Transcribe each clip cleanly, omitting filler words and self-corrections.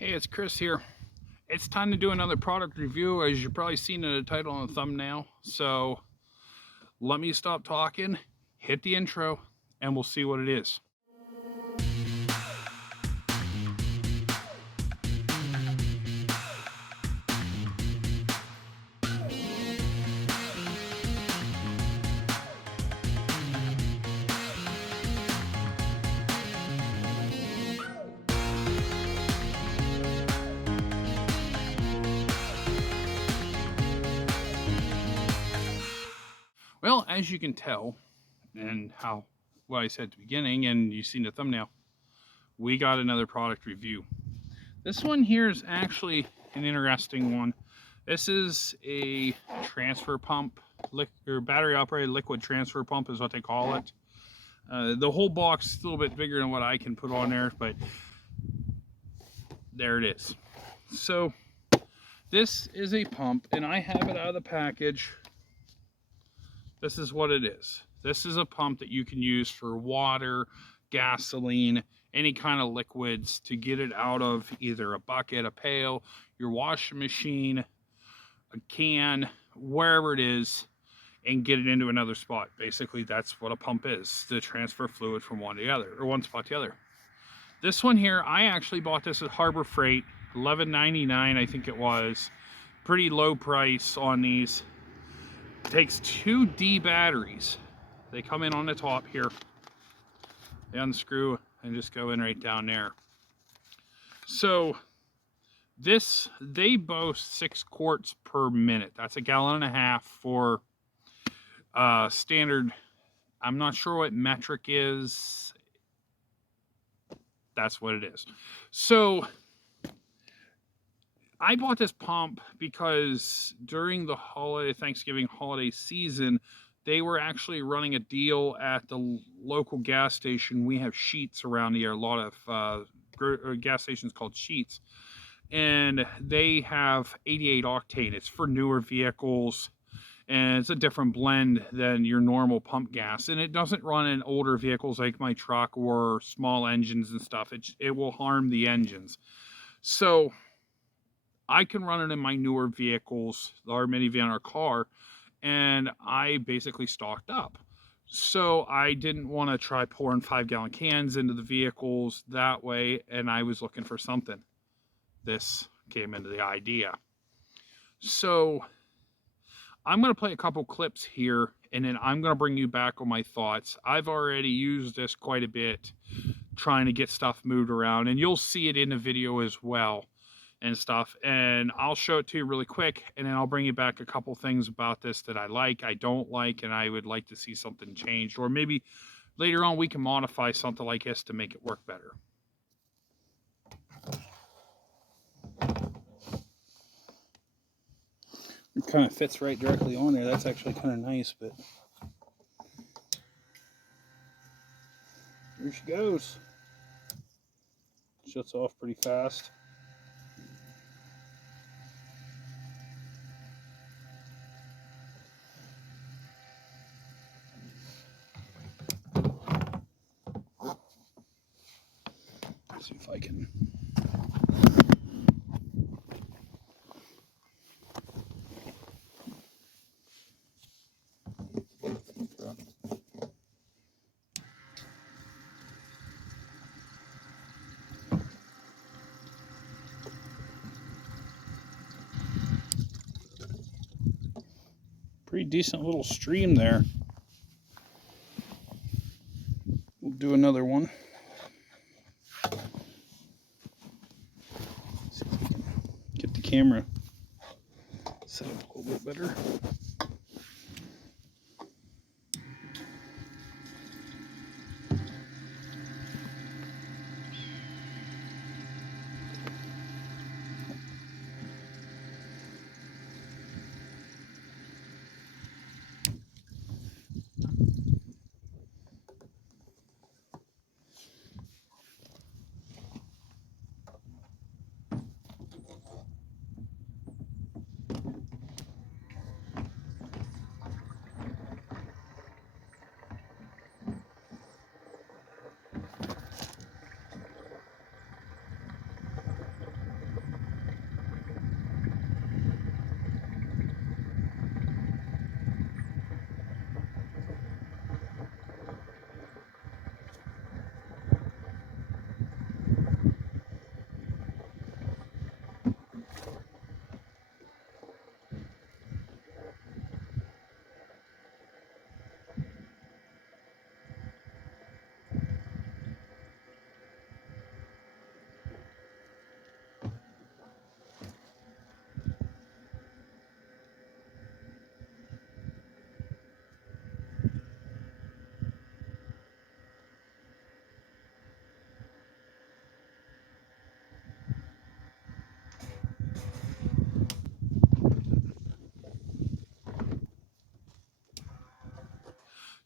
Hey, it's Chris here. It's time to do another product review, as you've probably seen in the title and the thumbnail. So let me stop talking, hit the intro, and we'll see what it is. Well, as you can tell, and what I said at the beginning, and you've seen the thumbnail, we got another product review. This one here is actually an interesting one. This is a transfer pump, or battery operated liquid transfer pump is what they call it. The whole box is a little bit bigger than what I can put on there, but there it is. So this is a pump, and I have it out of the package. This is what it is. This is a pump that you can use for water, gasoline, any kind of liquids to get it out of either a bucket, a pail, your washing machine, a can, wherever it is, and get it into another spot. Basically, that's what a pump is, to transfer fluid from one to the other, or one spot to the other. This one here, I actually bought this at Harbor Freight, $11.99 I think it was. Pretty low price on these. It takes 2 D batteries. They come in on the top here. They unscrew and just go in right down there. So they boast 6 quarts per minute. That's a gallon and a half for standard. I'm not sure what metric is. That's what it is. So I bought this pump because during the Thanksgiving holiday season, they were actually running a deal at the local gas station. We have Sheets around here, a lot of gas stations called Sheets, and they have 88 octane. It's for newer vehicles, and it's a different blend than your normal pump gas, and it doesn't run in older vehicles like my truck or small engines and stuff. It will harm the engines. So I can run it in my newer vehicles, our minivan or car, and I basically stocked up. So I didn't want to try pouring 5-gallon cans into the vehicles that way, and I was looking for something. This came into the idea. So I'm going to play a couple clips here, and then I'm going to bring you back on my thoughts. I've already used this quite a bit, trying to get stuff moved around, and you'll see it in the video as well and stuff, and I'll show it to you really quick, and then I'll bring you back a couple things about this that I like, I don't like, and I would like to see something changed, or maybe later on we can modify something like this to make it work better. It kind of fits right directly on there. That's actually kind of nice, but here she goes. Shuts off pretty fast. Let's see if I can. Pretty decent little stream there. We'll do another one. See if we can get the camera set up a little bit better.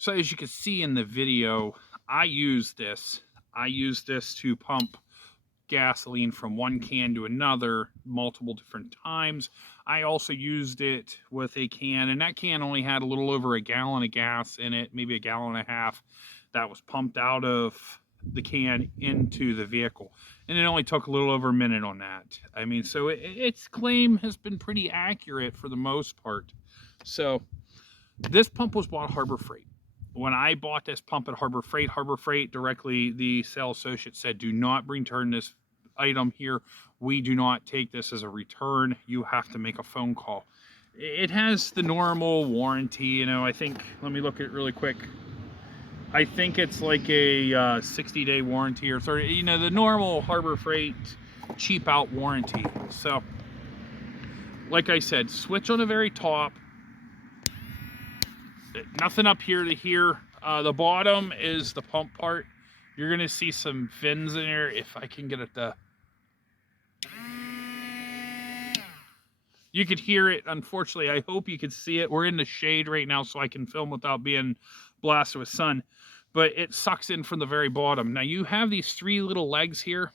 So as you can see in the video, I use this to pump gasoline from one can to another multiple different times. I also used it with a can, and that can only had a little over a gallon of gas in it, maybe a gallon and a half, that was pumped out of the can into the vehicle. And it only took a little over a minute on that. I mean, so its claim has been pretty accurate for the most part. So this pump was bought at Harbor Freight. When I bought this pump at Harbor Freight directly, the sales associate said, do not return this item here. We do not take this as a return. You have to make a phone call. It has the normal warranty, you know, I think, let me look at it really quick. I think it's like a 60-day warranty or 30, you know, the normal Harbor Freight cheap out warranty. So, like I said, switch on the very top. Nothing up here to here. The bottom is the pump part. You're gonna see some fins in here. If I can get it to, you could hear it. Unfortunately, I hope you could see it. We're in the shade right now, so I can film without being blasted with sun. But it sucks in from the very bottom. Now you have these three little legs here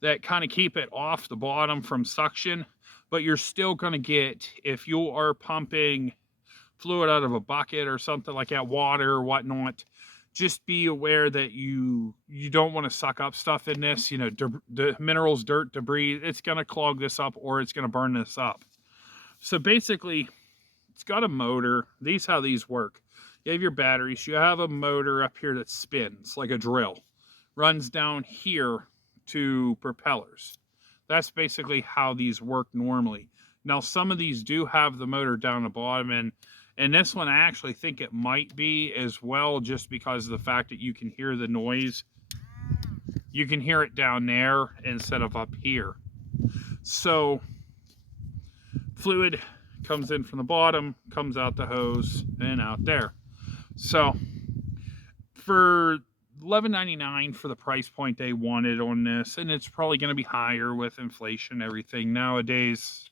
that kind of keep it off the bottom from suction. But you're still gonna get, if you are pumping fluid out of a bucket or something like that, water or whatnot, just be aware that you don't want to suck up stuff in this, you know, the minerals, dirt, debris. It's going to clog this up or it's going to burn this up. So basically, it's got a motor. These how these work. You have your batteries. You have a motor up here that spins like a drill, runs down here to propellers. That's basically how these work normally. Now, some of these do have the motor down the bottom, and this one, I actually think it might be as well, just because of the fact that you can hear the noise. You can hear it down there instead of up here. So, fluid comes in from the bottom, comes out the hose, and out there. So, for $11.99 for the price point they wanted on this, and it's probably going to be higher with inflation and everything nowadays,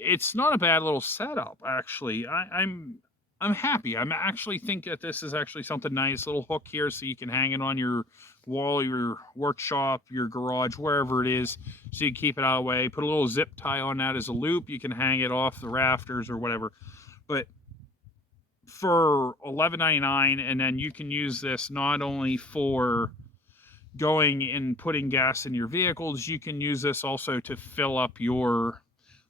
it's not a bad little setup, actually. I'm happy. I'm actually think that this is actually something nice. Little hook here so you can hang it on your wall, your workshop, your garage, wherever it is, so you keep it out of the way. Put a little zip tie on that as a loop. You can hang it off the rafters or whatever. But for $11.99, and then you can use this not only for going and putting gas in your vehicles, you can use this also to fill up your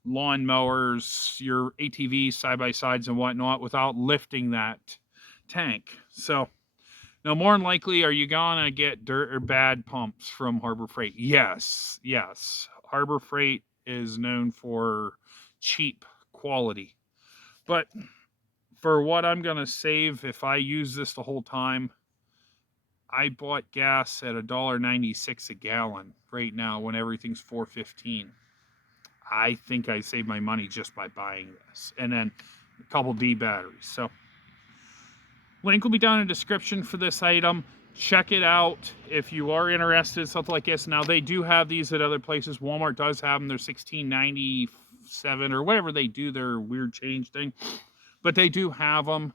lawn mowers, your ATVs, side-by-sides and whatnot without lifting that tank. So now, more than likely, are you gonna get dirt or bad pumps from Harbor Freight? Yes. Harbor Freight is known for cheap quality. But for what I'm gonna save if I use this the whole time, I bought gas at $1.96 a gallon right now when everything's $4.15. I think I saved my money just by buying this. And then a couple D batteries. So, link will be down in the description for this item. Check it out if you are interested in something like this. Now, they do have these at other places. Walmart does have them. They're $16.97 or whatever they do, their weird change thing. But they do have them.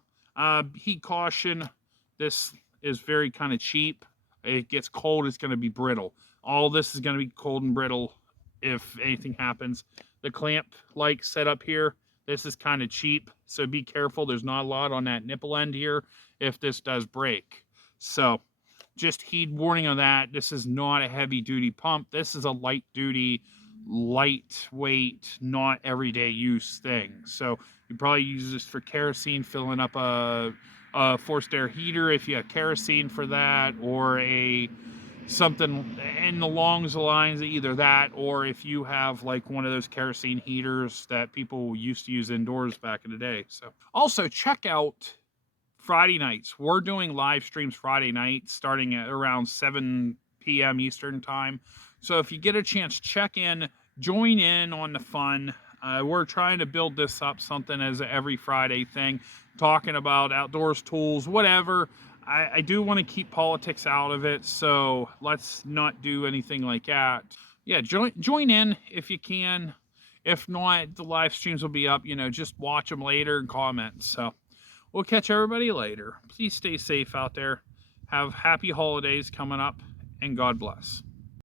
Heat caution, this is very kind of cheap. It gets cold, it's going to be brittle. All this is going to be cold and brittle if anything happens. The clamp like setup here, this is kind of cheap, so be careful. There's not a lot on that nipple end here if this does break. So just heed warning on that. This is not a heavy duty pump. This is a light duty, lightweight, not everyday use thing. So you probably use this for kerosene, filling up a forced air heater if you have kerosene for that, or something in the lines of either that, or if you have like one of those kerosene heaters that people used to use indoors back in the day. So also check out Friday nights. We're doing live streams Friday nights starting at around 7 p.m. Eastern time. So if you get a chance, check in, join in on the fun. We're trying to build this up something as an every Friday thing, talking about outdoors tools, whatever. I do want to keep politics out of it, so let's not do anything like that. Yeah, join in if you can. If not, the live streams will be up. You know, just watch them later and comment. So We'll catch everybody later. Please stay safe out there. Have happy holidays coming up, and God bless.